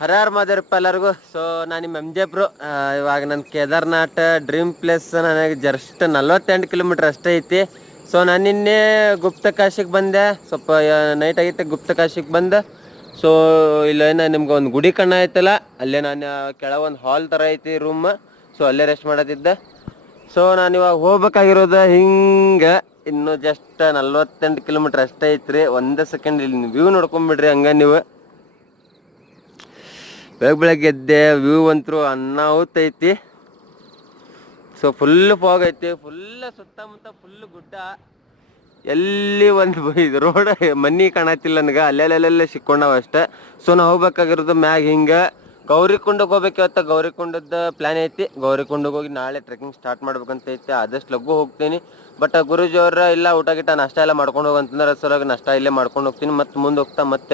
ಹರಾರ್ ಮಾದೇರಪ್ಪ ಎಲ್ಲರಿಗೂ. ಸೊ ನಾನು ನಿಮ್ಮ ಎಮ್ ಜೆ ಪ್ರೋ. ಇವಾಗ ನನ್ನ ಕೇದಾರ್ನಾಥ್ ಡ್ರೀಮ್ ಪ್ಲೇಸ್ ನನಗೆ ಜಸ್ಟ್ 48 ಕಿಲೋಮೀಟ್ರ್ ಅಷ್ಟೇ ಐತಿ. ಸೊ ನಾನು ನಿನ್ನೆ ಗುಪ್ತಕಾಶಿಗೆ ಬಂದೆ, ಸ್ವಲ್ಪ ನೈಟ್ ಆಗಿತ್ತು, ಗುಪ್ತಕಾಶಿಗೆ ಬಂದೆ. ಸೊ ಇಲ್ಲೇನ ನಿಮ್ಗೆ ಒಂದು ಗುಡಿ ಕಣ್ಣ ಐತಲ್ಲ, ಅಲ್ಲೇ ನಾನು ಕೆಳಗೊಂದು ಹಾಲ್ ಥರ ಐತಿ ರೂಮ್. ಸೊ ಅಲ್ಲೇ ರೆಸ್ಟ್ ಮಾಡತ್ತಿದ್ದೆ. ಸೊ ನಾನು ಇವಾಗ ಹೋಗ್ಬೇಕಾಗಿರೋದು ಹಿಂಗೆ ಇನ್ನು ಜಸ್ಟ್ 48 ಕಿಲೋಮೀಟ್ರ್ ಅಷ್ಟೇ ಐತ್ರಿ. ಒಂದೇ ಸೆಕೆಂಡ್ ಇಲ್ಲಿ ವ್ಯೂ ನೋಡ್ಕೊಂಬಿಡ್ರಿ ಹಂಗೆ ನೀವು. ಬೆಳಗ್ಗೆ ಎದ್ದೆ, ವ್ಯೂ ಅಂತೂ ಅನ್ನಾಹುತ ಐತಿ. ಸೊ ಫುಲ್ ಫಾಗ್ ಐತಿ, ಫುಲ್ ಸುತ್ತಮುತ್ತ ಫುಲ್ ಗುಡ್ಡ. ಎಲ್ಲಿ ಒಂದು ಇದು ರೋಡ್ ಮನಿ ಕಾಣತ್ತಿಲ್ಲ ನನಗೆ, ಅಲ್ಲೆಲ್ಲೆಲ್ಲ ಸಿಕ್ಕೊಂಡವ ಅಷ್ಟೇ. ಸೊ ನಾವು ಹೋಗ್ಬೇಕಾಗಿರೋದು ಮ್ಯಾಗ ಹಿಂಗೆ ಗೌರಿಕುಂಡಕ್ಕೆ ಹೋಗ್ಬೇಕು. ಇವತ್ತು ಗೌರಿಕುಂಡದ ಪ್ಲ್ಯಾನ್ ಐತಿ. ಗೌರಿಕುಂಡಕ್ಕೆ ಹೋಗಿ ನಾಳೆ ಟ್ರೆಕ್ಕಿಂಗ್ ಸ್ಟಾರ್ಟ್ ಮಾಡ್ಬೇಕಂತ ಐತಿ. ಆದಷ್ಟು ಲಘು ಹೋಗ್ತೀನಿ. ಬಟ್ ಗುರೂಜಿ ಅವ್ರ ಇಲ್ಲ ಊಟ ಗಿಟ ನಾಷ್ಟ ಎಲ್ಲ ಮಾಡ್ಕೊಂಡು ಹೋಗಂತಂದ್ರೆ ಸಲುವಾಗಿ ನಾಷ್ಟ ಇಲ್ಲೇ ಮಾಡ್ಕೊಂಡು ಹೋಗ್ತೀನಿ. ಮತ್ತು ಮುಂದೆ ಹೋಗ್ತಾ ಮತ್ತೆ